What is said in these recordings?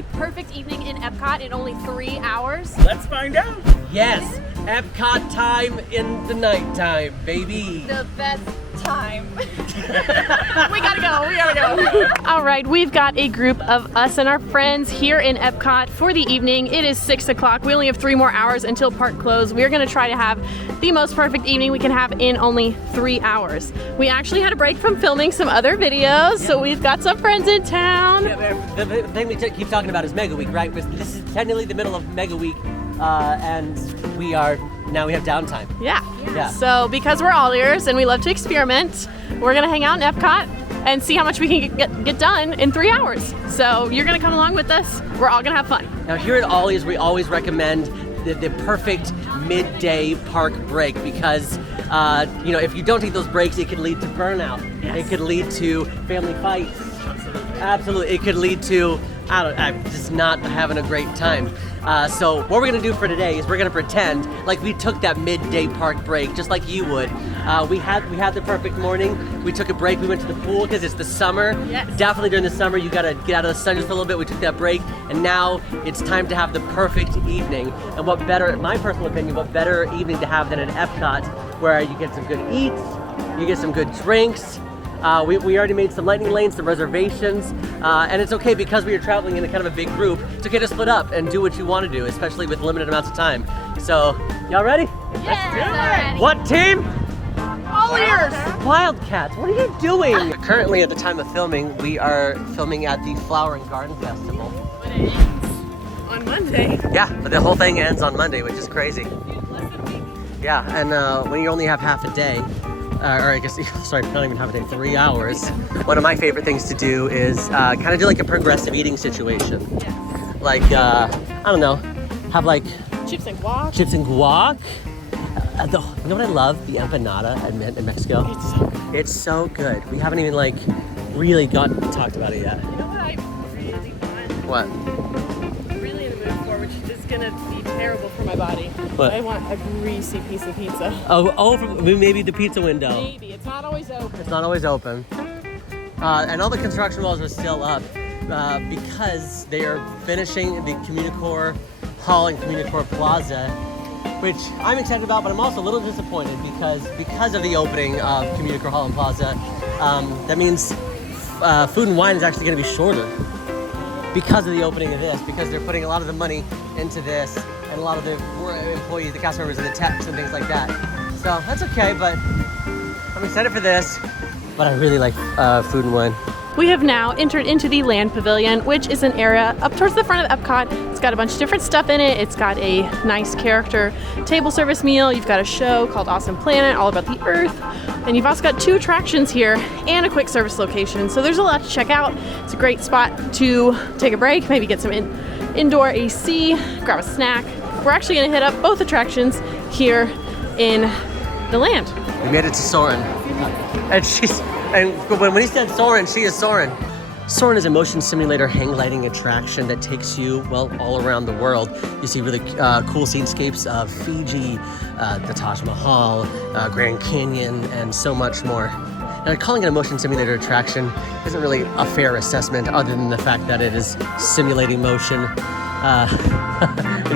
the perfect evening in Epcot in only 3 hours? Let's find out. Yes, Epcot time in the nighttime, baby. The best time. We gotta go. All right, we've got a group of us and our friends here in Epcot for the evening. It is 6 o'clock. We only have 3 more hours until park close. We're gonna try to have the most perfect evening we can have in only 3 hours. We actually had a break from filming some other videos, so we've got some friends in town. Yeah, the thing we keep talking about is Mega Week, right? This is technically the middle of Mega Week, and we have downtime. Yeah. Yeah. So because we're all ears and we love to experiment, we're gonna hang out in Epcot and see how much we can get done in 3 hours. So you're gonna come along with us. We're all gonna have fun. Now here at AllEars, we always recommend the perfect midday park break because if you don't take those breaks, it can lead to burnout. Yes. It could lead to family fights. Absolutely. It could lead to just not having a great time. So what we're gonna do for today is we're gonna pretend like we took that midday park break, just like you would. We had the perfect morning. We took a break. We went to the pool because it's the summer. Yes. Definitely during the summer, you gotta get out of the sun just a little bit. We took that break, and now it's time to have the perfect evening. And what better, in my personal opinion, what better evening to have than at Epcot, where you get some good eats, you get some good drinks. We already made some lightning lanes, some reservations, and it's okay because we are traveling in a kind of a big group. It's okay to split up and do what you want to do, especially with limited amounts of time. So, y'all ready? Yeah. What team? All ears. Wildcats, what are you doing? Currently, at the time of filming, we are filming at the Flower and Garden Festival. But it ends on Monday. Yeah, but the whole thing ends on Monday, which is crazy. Less than a week. Yeah, and when you only have half a day, or I guess, sorry, not even half a day, 3 hours. One of my favorite things to do is kind of do like a progressive eating situation. Yes. Like, I don't know, have like Chips and guac. chips and guac. You know what I love? The empanada in Mexico. It's so good. We haven't even like really talked about it yet. You know what I really want? What? I'm really in the mood for, which is gonna be terrible for my body. What? I want a greasy piece of pizza. Maybe the pizza window. Maybe. It's not always open. It's not always open. And all the construction walls are still up because they are finishing the Communicore Hall and Communicore Plaza, which I'm excited about, but I'm also a little disappointed because of the opening of Communicore Hall and Plaza. That means food and wine is actually going to be shorter because of the opening of this, because they're putting a lot of the money into this, and a lot of the employees, the cast members, and the techs and things like that. So that's okay, but I'm excited for this. But I really like food and wine. We have now entered into the Land Pavilion, which is an area up towards the front of Epcot. It's got a bunch of different stuff in it. It's got a nice character table service meal. You've got a show called Awesome Planet, all about the Earth. And you've also got 2 attractions here and a quick service location. So there's a lot to check out. It's a great spot to take a break, maybe get some indoor AC, grab a snack. We're actually gonna hit up both attractions here in the land. We made it to Soarin'. And when he said Soarin', she is Soarin'. Soarin' is a motion simulator hang gliding attraction that takes you, well, all around the world. You see really cool scenescapes of Fiji, the Taj Mahal, Grand Canyon, and so much more. Now, calling it a motion simulator attraction isn't really a fair assessment other than the fact that it is simulating motion in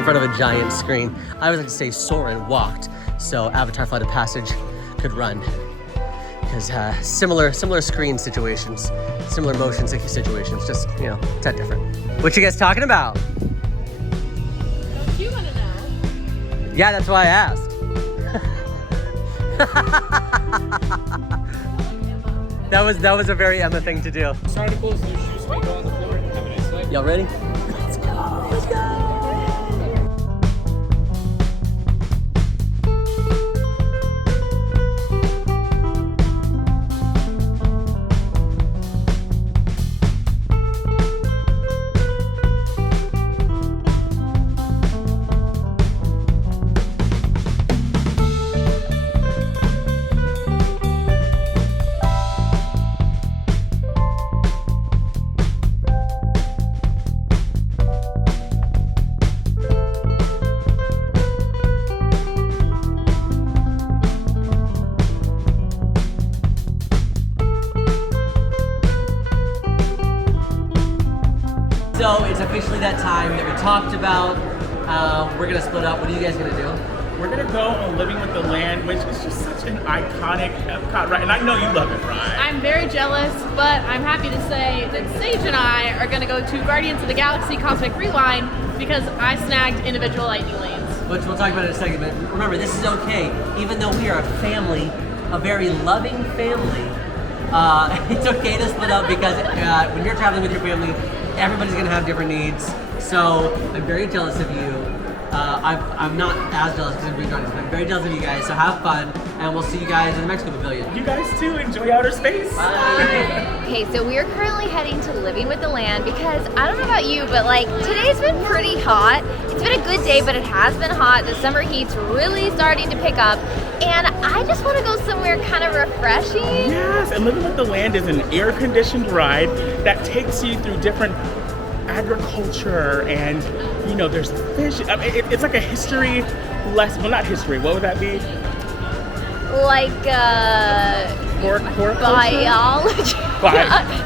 front of a giant screen. I would like to say Soarin' walked, so Avatar Flight of Passage could run. Because similar screen situations, similar motion situations, just, a tad different. What you guys talking about? Don't you want to know? Yeah, that's why I asked. That was a very Emma thing to do. Sorry to close your shoes, might go on the floor. Have a nice night. Y'all ready? Let's go. Let's go. So it's officially that time that we talked about. We're gonna split up. What are you guys gonna do? We're gonna go on Living with the Land, which is just such an iconic Epcot ride, and I know you love it, right? I'm very jealous, but I'm happy to say that Sage and I are going to go to Guardians of the Galaxy Cosmic Rewind because I snagged individual lightning lanes. Which we'll talk about in a second, but remember, this is okay. Even though we are a family, a very loving family, it's okay to split up because when you're traveling with your family, everybody's gonna have different needs. So I'm very jealous of you. I'm not as jealous because I'm doing Guardians, but I'm very jealous of you guys. So have fun, and we'll see you guys in the Mexico Pavilion. You guys too, enjoy outer space. Bye. Okay, so we're currently heading to Living with the Land because I don't know about you, but like today's been pretty hot. It's been a good day, but it has been hot. The summer heat's really starting to pick up, and I just want to go somewhere kind of refreshing. Yes, and Living with the Land is an air-conditioned ride that takes you through different agriculture, and you know, there's fish. I mean, it's like a history lesson. Well, not history. What would that be? Like Horticulture? biology.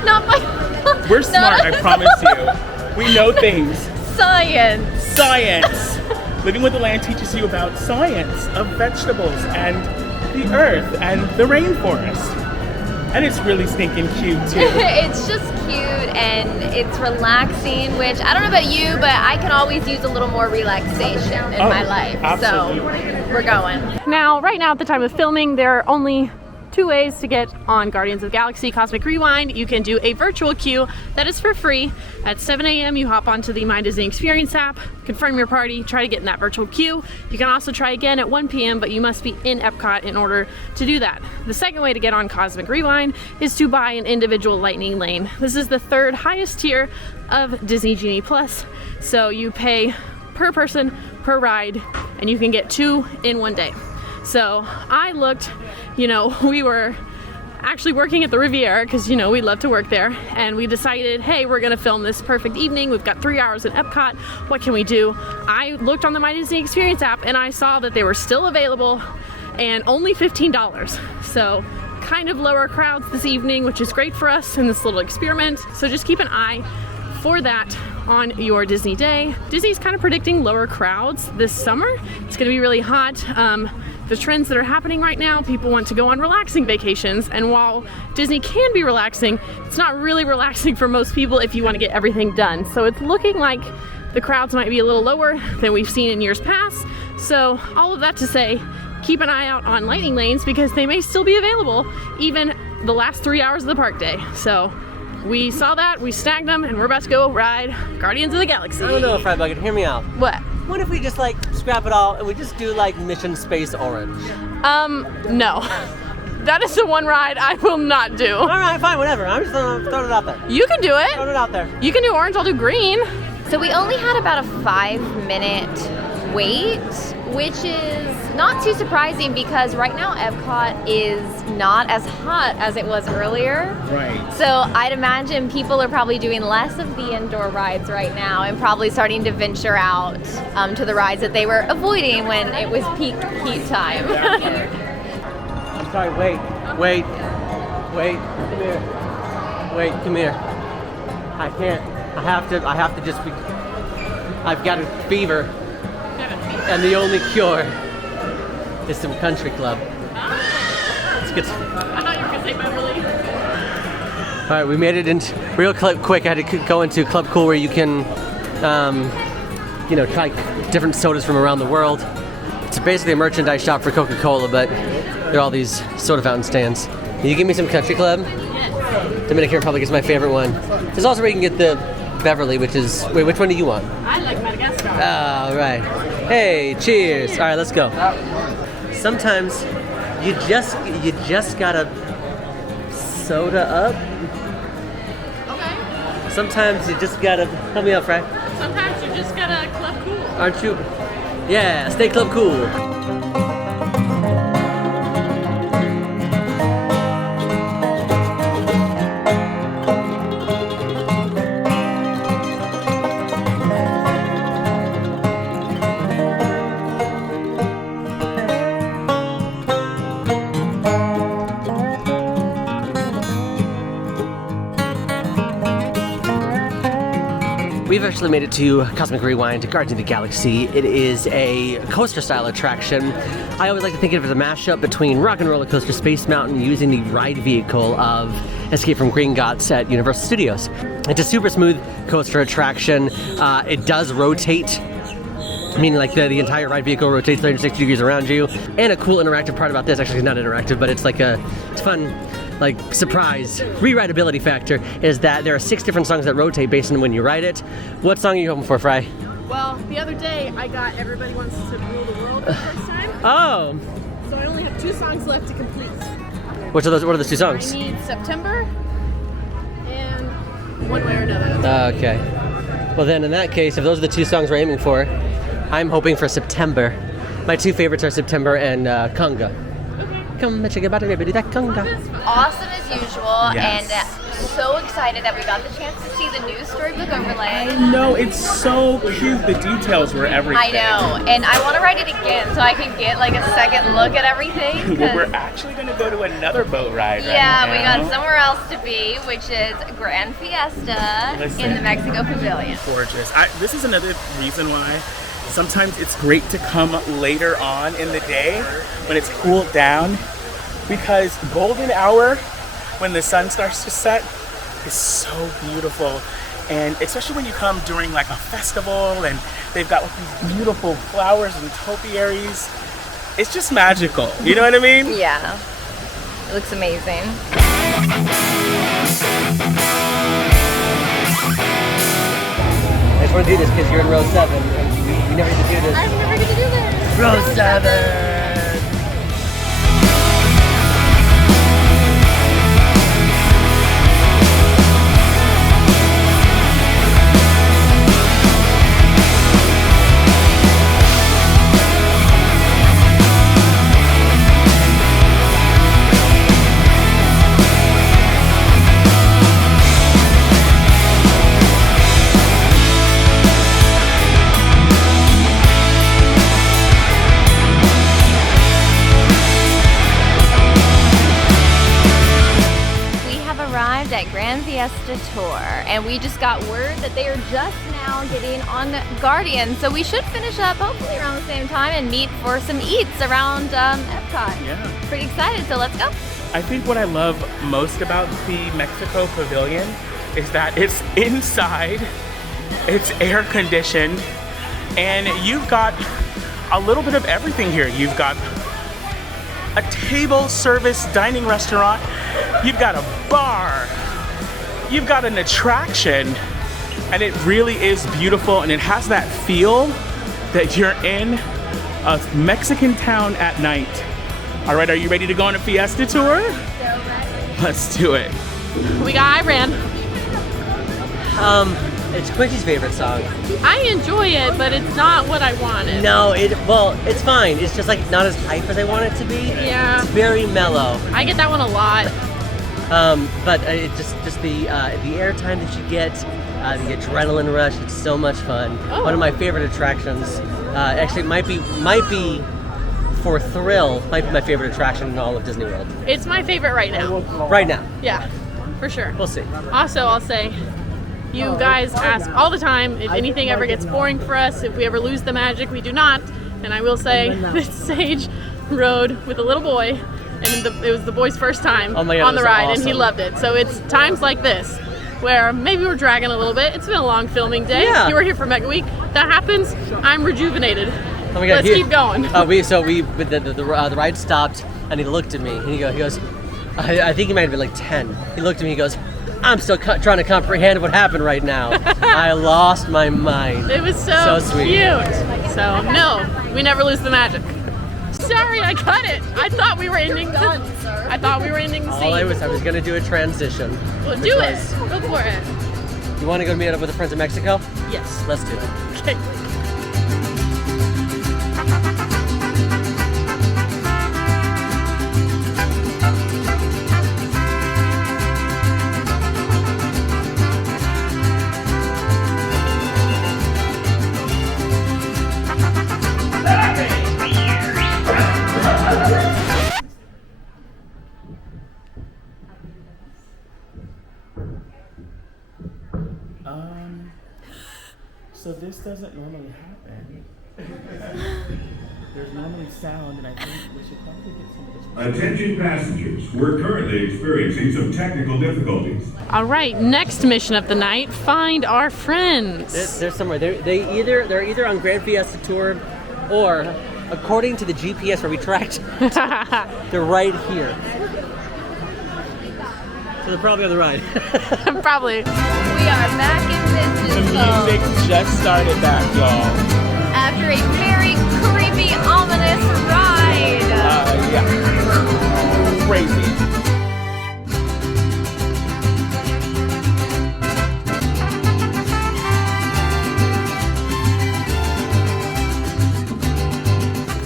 Not biology. We're smart, I promise you. We know things. Science. Science. Living with the Land teaches you about science of vegetables and the earth and the rainforest. And it's really stinking cute too. It's just cute and it's relaxing, which I don't know about you, but I can always use a little more relaxation in my life. Absolutely. So we're going. Now, right now at the time of filming, there are only 2 ways to get on Guardians of the Galaxy Cosmic Rewind. You can do a virtual queue that is for free. At 7 a.m. you hop onto the My Disney Experience app, confirm your party, try to get in that virtual queue. You can also try again at 1 p.m., but you must be in Epcot in order to do that. The second way to get on Cosmic Rewind is to buy an individual lightning lane. This is the third highest tier of Disney Genie Plus. So you pay per person, per ride, and you can get 2 in 1 day. So I looked, we were actually working at the Riviera because, we love to work there. And we decided, hey, we're going to film this perfect evening. We've got 3 hours in Epcot. What can we do? I looked on the My Disney Experience app and I saw that they were still available and only $15. So kind of lower crowds this evening, which is great for us in this little experiment. So just keep an eye for that on your Disney day. Disney's kind of predicting lower crowds this summer. It's going to be really hot. The trends that are happening right now, people want to go on relaxing vacations, and while Disney can be relaxing, it's not really relaxing for most people if you want to get everything done. So it's looking like the crowds might be a little lower than we've seen in years past. So all of that to say, keep an eye out on lightning lanes because they may still be available even the last 3 hours of the park day. So we saw that, we snagged them, and we're about to go ride Guardians of the Galaxy. I don't know, Fried Bucket, hear me out. What? What if we just scrap it all and we just do Mission Space Orange? No. That is the one ride I will not do. All right, fine, whatever. I'm just throwing it out there. You can do it. Throwing it out there. You can do orange, I'll do green. So we only had about a 5-minute wait, which is not too surprising because right now Epcot is not as hot as it was earlier. Right. So I'd imagine people are probably doing less of the indoor rides right now and probably starting to venture out to the rides that they were avoiding when it was peak heat time. I'm sorry, wait, come here. Wait, come here. I can't, I have to just be, I've got a fever. And the only cure is some country club. Let's get some. I thought you were gonna say Beverly. All right, we made it into real quick. I had to go into Club Cool where you can, try different sodas from around the world. It's basically a merchandise shop for Coca-Cola, but there are all these soda fountain stands. Can you give me some country club? Yes. Dominican Republic is my favorite one. There's also where you can get the Beverly, which one do you want? I like Madagascar. All right. Hey, cheers. All right, let's go. Sometimes you just gotta soda up. Okay. Sometimes you just gotta help me out, Fry. Sometimes you just gotta club cool. Aren't you? Yeah, stay club cool. We've actually made it to Cosmic Rewind, Guardians of the Galaxy. It is a coaster-style attraction. I always like to think of it as a mashup between Rock and Roller Coaster Space Mountain using the ride vehicle of Escape from Gringotts at Universal Studios. It's a super smooth coaster attraction. It does rotate, meaning like the entire ride vehicle rotates 360 degrees around you. And a cool interactive part about this, actually it's not interactive, but it's like it's fun, like surprise rewritability factor, is that there are 6 different songs that rotate based on when you ride it. What song are you hoping for, Fry? Well, the other day I got Everybody Wants to Rule the World for the first time. Oh! So I only have 2 songs left to complete. What are those 2 songs? I need September and One Way or Another. Okay. Well then, in that case, if those are the 2 songs we're aiming for, I'm hoping for September. My 2 favorites are September and Conga. Come, let's get baby, that conga. Awesome as usual, Yes. and so excited that we got the chance to see the new storybook overlay. No, it's so cute. The details were everything. I know, and I want to write it again so I can get like a second look at everything. Well, 'cause- we're actually going to go to another boat ride right yeah, now. we got somewhere else to be, which is Grand Fiesta Listen. in the Mexico Pavilion. Gorgeous. This is another reason why sometimes it's great to come later on in the day when it's cooled down, because golden hour when the sun starts to set is so beautiful. And especially when you come during like a festival and they've got like these beautiful flowers and topiaries, it's just magical. You know what I mean? Yeah, it looks amazing. I just want to do this because you're in row 7 and we never get to do this. I've never get to do this. Row 7! At Grand Fiesta Tour, and we just got word that they are just now getting on Guardian, so we should finish up hopefully around the same time and meet for some eats around EPCOT. Yeah. Pretty excited, so let's go. I think what I love most about the Mexico Pavilion is that it's inside, it's air conditioned, and you've got a little bit of everything here. You've got a table service dining restaurant, you've got a bar, you've got an attraction, and it really is beautiful, and it has that feel that you're in a Mexican town at night. All right, are you ready to go on a Fiesta tour? Let's do it. We got Iran. It's Quincy's favorite song. I enjoy it, but it's not what I wanted. No, it's fine. It's just like not as hype as I want it to be. Yeah. It's very mellow. I get that one a lot. But it just the airtime that you get, the adrenaline rush. It's so much fun. Oh. One of my favorite attractions. Actually, might be for thrill. Might be my favorite attraction in all of Disney World. It's my favorite right now. Right now. Yeah, for sure. We'll see. Also, I'll say, you guys ask all the time if anything ever gets boring for us, if we ever lose the magic. We do not. And I will say, this Sage rode with a little boy, and it was the boy's first time Oh my God, on the it was ride, and he awesome. loved it. So it's times like this where maybe we're dragging a little bit. It's been a long filming day. Yeah. You were here for Mega Week. That happens. I'm rejuvenated. Oh my God, Let's keep going. The ride stopped, and he looked at me, and he goes, I think he might have been like 10. He looked at me, he goes, I'm still trying to comprehend what happened right now. I lost my mind. It was so sweet. cute. So no, we never lose the magic. Sorry, I cut it. I thought we were ending. I thought we were ending the scene. I was gonna do a transition. Well, which do was, it. Go for it. You want to go meet up with the friends in Mexico? Yes. Let's do it. Okay. So this doesn't normally happen. There's normally sound, and I think we should probably get some of this. Attention passengers, we're currently experiencing some technical difficulties. All right, next mission of the night, find our friends. They're somewhere. They're either on Grand Fiesta Tour, or according to the GPS where we tracked, they're right here. So they're probably on the ride. Probably. We are back in The business. music just started back, y'all. After a very creepy, ominous ride. Yeah. Crazy.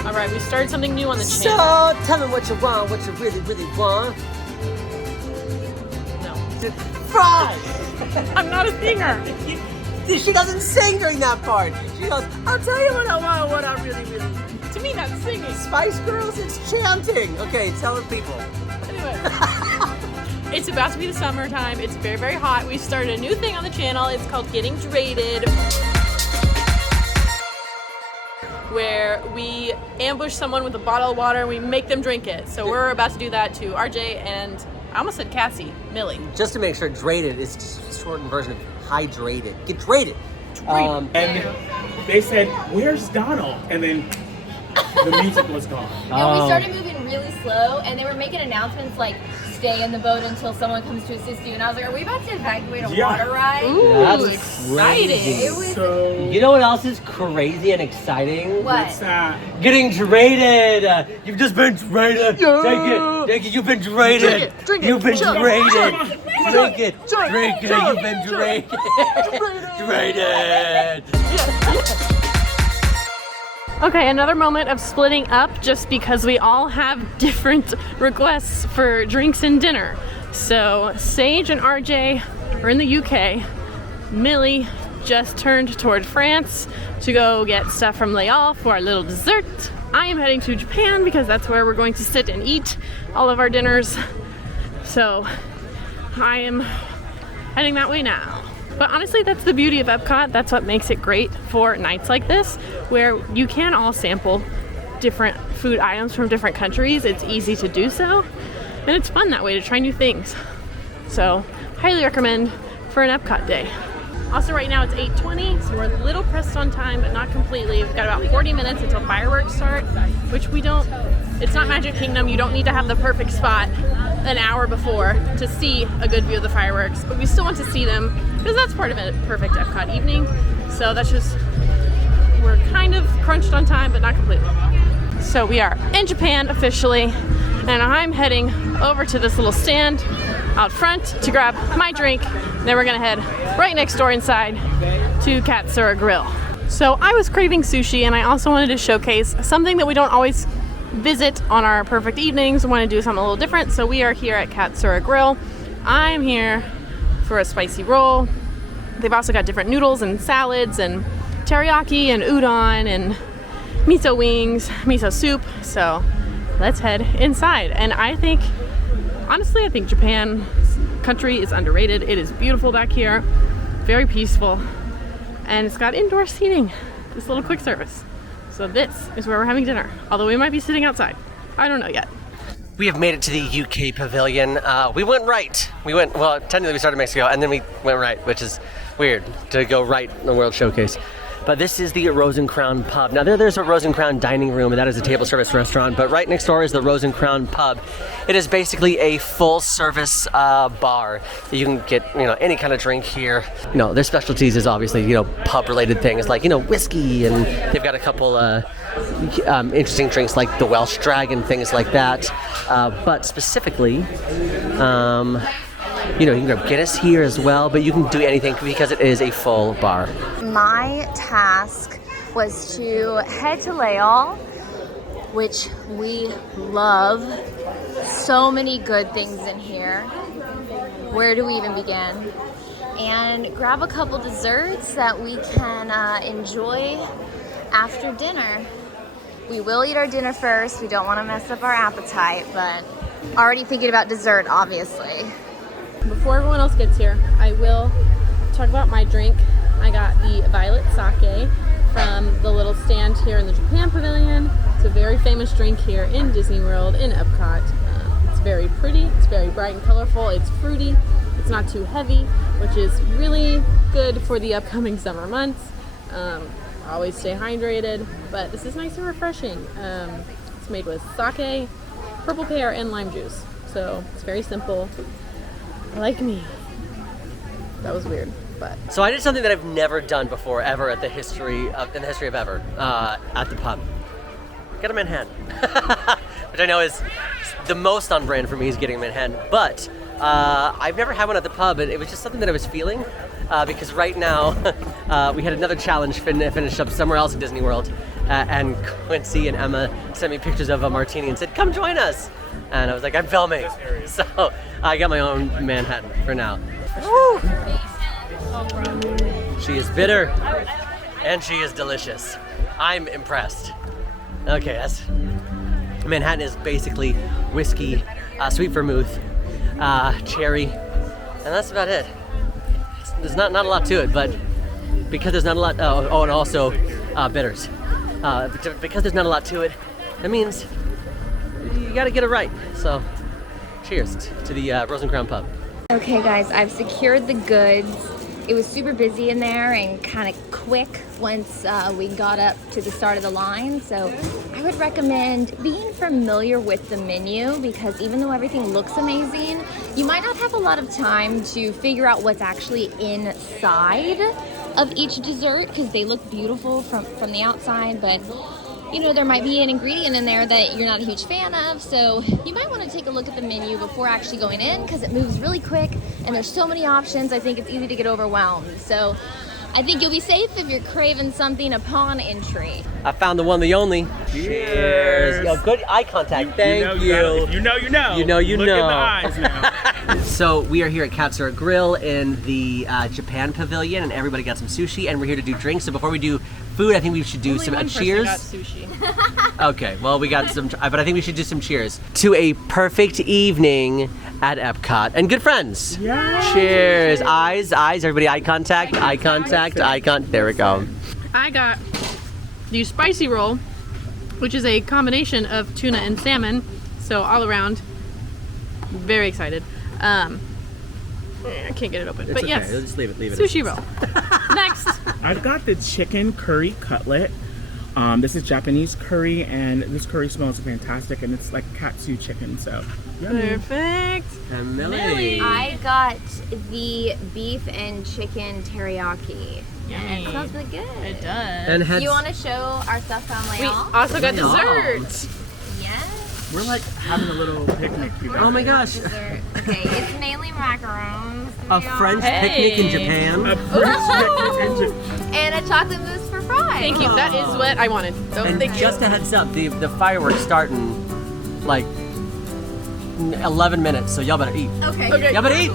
All right, we started something new on the So channel. tell me what you want, what you really, really want. No, Fries! I'm not a singer. She doesn't sing during that part. She goes, I'll tell you what I want, what I really, really want. To me, that's singing. Spice Girls, it's chanting. Okay, tell the people. Anyway, it's about to be the summertime. It's very, very hot. We started a new thing on the channel. It's called Getting Drated, where we ambush someone with a bottle of water and we make them drink it. So we're about to do that to Rjay and I almost said Cassie, Millie. Just to make sure, drated is just a shortened version of hydrated. Get drated. And they said, "Where's Donald?" And then the music was gone. And we started moving really slow, and they were making announcements like, stay in the boat until someone comes to assist you. And I was like, are we about to evacuate a water ride? Ooh, That's exciting. crazy. It was So You know what else is crazy and exciting? what's what? that? Getting drated. You've just been drated. Take it. You've been drated. Drink it. You've been Chug. drated. Chug. Drink it. Chug. Drink it. Chug. You've been drated. Drated. Okay, another moment of splitting up just because we all have different requests for drinks and dinner. So Sage and Rjay are in the UK. Millie just turned toward France to go get stuff from L'Oreal for our little dessert. I am heading to Japan because that's where we're going to sit and eat all of our dinners. So I am heading that way now. But honestly, that's the beauty of EPCOT. That's what makes it great for nights like this, where you can all sample different food items from different countries. It's easy to do so, and it's fun that way to try new things. So, highly recommend for an EPCOT day. Also, right now it's 8:20, so we're a little pressed on time, but not completely. We've got about 40 minutes until fireworks start, which we don't, it's not Magic Kingdom. You don't need to have the perfect spot an hour before to see a good view of the fireworks, but we still want to see them because that's part of a perfect EPCOT evening. So that's just, we're kind of crunched on time, but not completely. So we are in Japan officially, and I'm heading over to this little stand out front to grab my drink. Then we're gonna head right next door inside to Katsura Grill. So I was craving sushi, and I also wanted to showcase something that we don't always visit on our perfect evenings. We want to do something a little different, so we are here at Katsura Grill. I'm here for a spicy roll. They've also got different noodles and salads and teriyaki and udon and miso wings, miso soup. So let's head inside. And honestly, I think Japan country is underrated. It is beautiful back here, very peaceful, and it's got indoor seating, this little quick service. So this is where we're having dinner, although we might be sitting outside. I don't know yet. We have made it to the UK pavilion. We went right. Well, technically we started in Mexico and then we went right, which is weird to go right in the World Showcase. But this is the Rose and Crown Pub. Now there's a Rose and Crown dining room, and that is a table service restaurant, but right next door is the Rose and Crown Pub. It is basically a full service bar. You can get, any kind of drink here. Their specialties is obviously, pub related things like, whiskey, and they've got a couple interesting drinks like the Welsh Dragon, things like that. But specifically, you can grab Guinness here as well, but you can do anything because it is a full bar. My task was to head to L'Oreal, which we love. So many good things in here. Where do we even begin? And grab a couple desserts that we can enjoy after dinner. We will eat our dinner first. We don't want to mess up our appetite, but already thinking about dessert, obviously. Before everyone else gets here, I will talk about my drink. I got the violet sake from the little stand here in the Japan Pavilion. It's a very famous drink here in Disney World, in Epcot. It's very pretty, it's very bright and colorful, it's fruity, it's not too heavy, which is really good for the upcoming summer months. Always stay hydrated, but this is nice and refreshing. It's made with sake, purple pear, and lime juice. So it's very simple, like me. That was weird, but. So I did something that I've never done before, ever, in the history of ever, at the pub. Got a Manhattan, which I know is the most on brand for me, is getting a Manhattan. But I've never had one at the pub, and it was just something that I was feeling, because right now we had another challenge finish up somewhere else in Disney World, and Quincy and Emma sent me pictures of a martini and said, "Come join us." And I was like, "I'm filming," so I got my own Manhattan for now. Woo! She is bitter, and she is delicious. I'm impressed. Okay, Manhattan is basically whiskey, sweet vermouth, cherry, and that's about it. There's not a lot to it, but because there's not a lot, and also bitters. Because there's not a lot to it, that means you gotta get it right. So, cheers to the Rose and Crown Pub. Okay guys, I've secured the goods. It was super busy in there and kind of quick once we got up to the start of the line. So I would recommend being familiar with the menu, because even though everything looks amazing, you might not have a lot of time to figure out what's actually inside of each dessert, because they look beautiful from the outside, but you know, there might be an ingredient in there that you're not a huge fan of, so you might want to take a look at the menu before actually going in, because it moves really quick and there's so many options. I think it's easy to get overwhelmed. So I think you'll be safe if you're craving something upon entry. I found the one, the only. Cheers. Yo, good eye contact. Thank you. If you know, you know. You know, you Look know. in the eyes now. So we are here at Katsura Grill in the Japan Pavilion, and everybody got some sushi, and we're here to do drinks. So before we do food, I think we should do some cheers. Got sushi. Okay, well we got some, but I think we should do some cheers to a perfect evening at Epcot and good friends. Yeah. Cheers. Eyes, everybody, eye contact, eye contact, eye contact. There we go. I got the spicy roll, which is a combination of tuna and salmon. So all around, very excited. I can't get it open, but okay. yes, Just leave it. sushi roll. Next, I've got the chicken curry cutlet. This is Japanese curry, and this curry smells fantastic, and it's like katsu chicken, so yummy. perfect. And Millie. I got the beef and chicken teriyaki. And it smells really good. It does. And You want to show our stuff from We Leon? also got Yum. dessert. Yes. We're like having a little picnic, you guys. Oh my gosh, Dessert. Okay, it's mainly macarons. a Leon. French picnic in Japan. A French picnic in And a chocolate mousse for fries. Thank you. That is what I wanted. So And thank just you. a heads up, the fireworks start in like 11 minutes, so y'all better eat. Okay. Okay. Y'all better eat.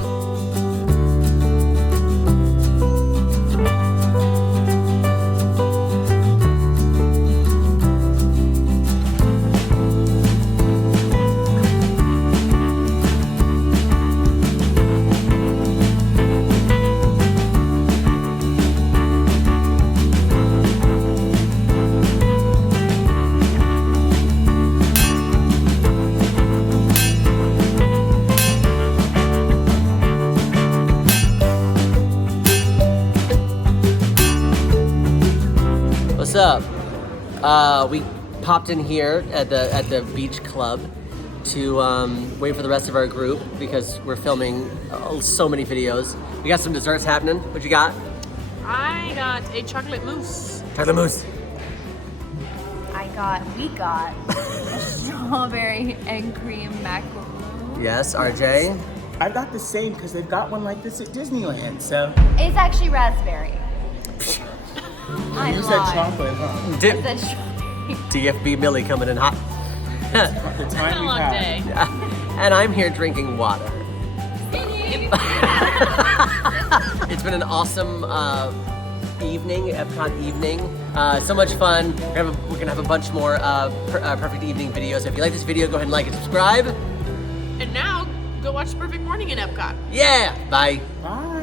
What's up? We popped in here at the beach club to wait for the rest of our group because we're filming so many videos. We got some desserts happening. What you got? I got a chocolate mousse. Chocolate mousse. We got a strawberry and cream macaron. Yes, RJ. I've got the same because they've got one like this at Disneyland, so. It's actually raspberry. I You said lied. chocolate, huh? I said strawberry. DFB Millie coming in hot. The It's time been a we've long had. day. And I'm here drinking water. It's been an awesome evening, Epcot evening. So much fun. We're gonna have a bunch more perfect evening videos. So if you like this video, go ahead and like and subscribe. And now, go watch Perfect Morning in Epcot. Yeah, bye. Bye.